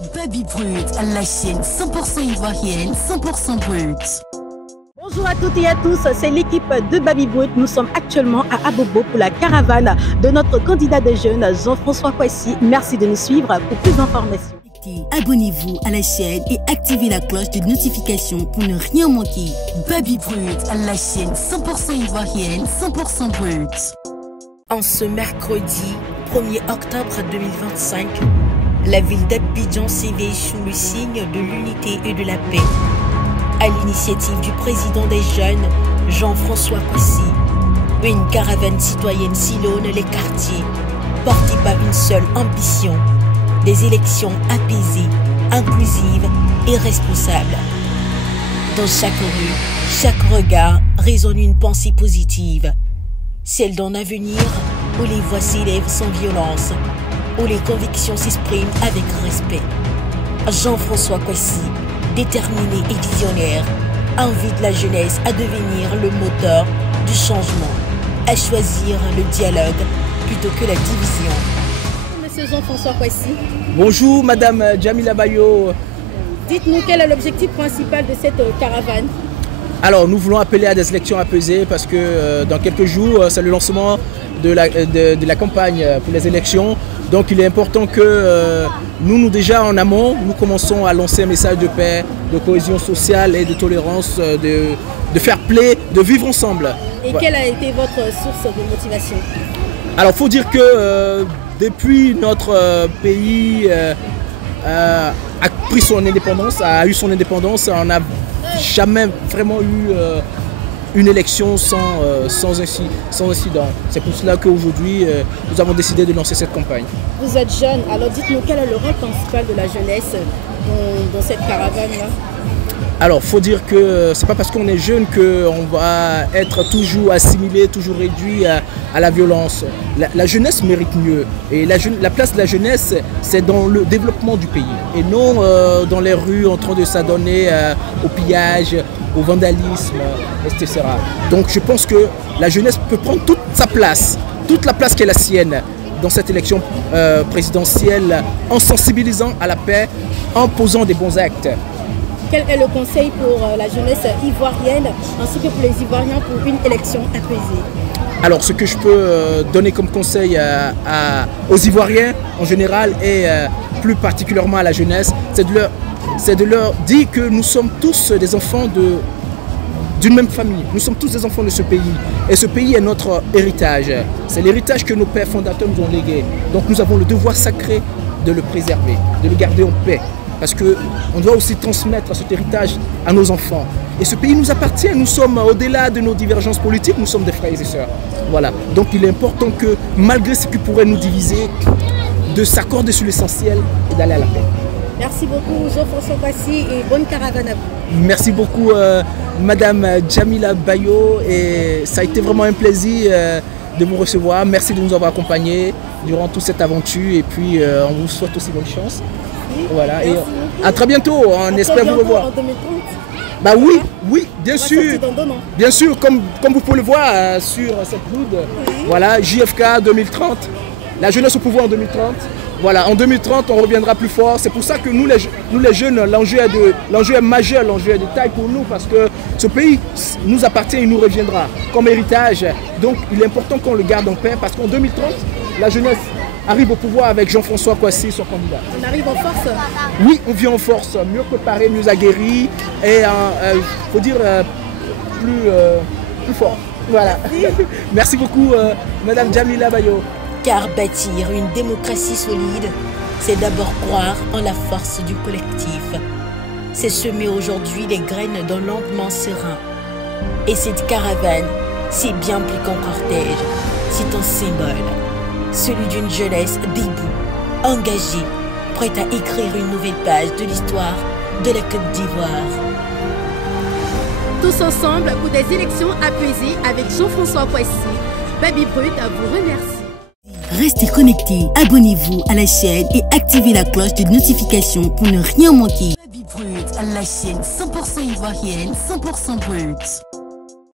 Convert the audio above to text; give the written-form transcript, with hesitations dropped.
Baby Brut, la chaîne 100% ivoirienne, 100% brut. Bonjour à toutes et à tous, c'est l'équipe de Baby Brut. Nous sommes actuellement à Abobo pour la caravane de notre candidat des jeunes, Jean-François Kouassi. Merci de nous suivre pour plus d'informations. Abonnez-vous à la chaîne et activez la cloche de notification pour ne rien manquer. Baby Brut, la chaîne 100% ivoirienne, 100% brut. En ce mercredi 1er octobre 2025, la ville d'Abidjan s'éveille sous le signe de l'unité et de la paix. À l'initiative du président des jeunes, Jean-François Kouassi, une caravane citoyenne sillonne les quartiers, portée par une seule ambition, des élections apaisées, inclusives et responsables. Dans chaque rue, chaque regard résonne une pensée positive, celle d'un avenir où les voix s'élèvent sans violence, où les convictions s'expriment avec respect. Jean-François Kouassi, déterminé et visionnaire, invite la jeunesse à devenir le moteur du changement, à choisir le dialogue plutôt que la division. Monsieur Jean-François Kouassi. Bonjour Madame Jamila Bayo. Dites-nous quel est l'objectif principal de cette caravane? Alors nous voulons appeler à des élections apaisées parce que dans quelques jours c'est le lancement de la campagne pour les élections. Donc il est important que nous déjà en amont, nous commençons à lancer un message de paix, de cohésion sociale et de tolérance, de fair play, de vivre ensemble. Et quelle a été votre source de motivation? Alors il faut dire que depuis notre pays a pris son indépendance, a eu son indépendance, on n'a jamais vraiment eu une élection sans incident. C'est pour cela qu'aujourd'hui, nous avons décidé de lancer cette campagne. Vous êtes jeune, alors dites-nous quel est le rôle principal de la jeunesse dans cette caravane-là? Alors, il faut dire que ce n'est pas parce qu'on est jeune qu'on va être toujours assimilé, toujours réduit à la violence. La jeunesse mérite mieux. Et la place de la jeunesse, c'est dans le développement du pays. Et non dans les rues en train de s'adonner au pillage, au vandalisme, etc. Donc je pense que la jeunesse peut prendre toute sa place, toute la place qui est la sienne dans cette élection présidentielle, en sensibilisant à la paix, en posant des bons actes. Quel est le conseil pour la jeunesse ivoirienne ainsi que pour les Ivoiriens pour une élection apaisée? Alors ce que je peux donner comme conseil aux Ivoiriens en général et plus particulièrement à la jeunesse, c'est de leur dire que nous sommes tous des enfants d'une même famille. Nous sommes tous des enfants de ce pays. Et ce pays est notre héritage. C'est l'héritage que nos pères fondateurs nous ont légué. Donc nous avons le devoir sacré de le préserver, de le garder en paix. Parce qu'on doit aussi transmettre cet héritage à nos enfants. Et ce pays nous appartient, nous sommes au-delà de nos divergences politiques, nous sommes des frères et sœurs. Voilà. Donc il est important que, malgré ce qui pourrait nous diviser, de s'accorder sur l'essentiel et d'aller à la paix. Merci beaucoup Jean-François Kouassi et bonne caravane à vous. Merci beaucoup Madame Jamila Bayo et ça a été vraiment un plaisir de vous recevoir. Merci de nous avoir accompagnés durant toute cette aventure et puis on vous souhaite aussi bonne chance. Voilà, et à très bientôt, on espère vous revoir. En 2030. Bah oui, bien sûr. Bien sûr, comme vous pouvez le voir sur cette route, voilà, JFK 2030, la jeunesse au pouvoir en 2030. Voilà, en 2030, on reviendra plus fort. C'est pour ça que nous les jeunes, l'enjeu est majeur, l'enjeu est de taille pour nous parce que ce pays nous appartient et nous reviendra comme héritage. Donc il est important qu'on le garde en paix parce qu'en 2030, la jeunesse arrive au pouvoir avec Jean-François Kouassi, son candidat. On arrive en force? Oui, on vient en force, mieux préparé, mieux aguerri et il faut dire plus fort. Voilà. Merci beaucoup Madame Jamila Bayo. Car bâtir une démocratie solide, c'est d'abord croire en la force du collectif. C'est semer aujourd'hui les graines d'un lendemain serein. Et cette caravane, c'est bien plus qu'un cortège, c'est un symbole. Celui d'une jeunesse debout, engagée, prête à écrire une nouvelle page de l'histoire de la Côte d'Ivoire. Tous ensemble pour des élections apaisées avec Jean-François Kouassi. Baby Brut vous remercie. Restez connectés, abonnez-vous à la chaîne et activez la cloche de notification pour ne rien manquer. Baby Brut, la chaîne 100% ivoirienne, 100% brut.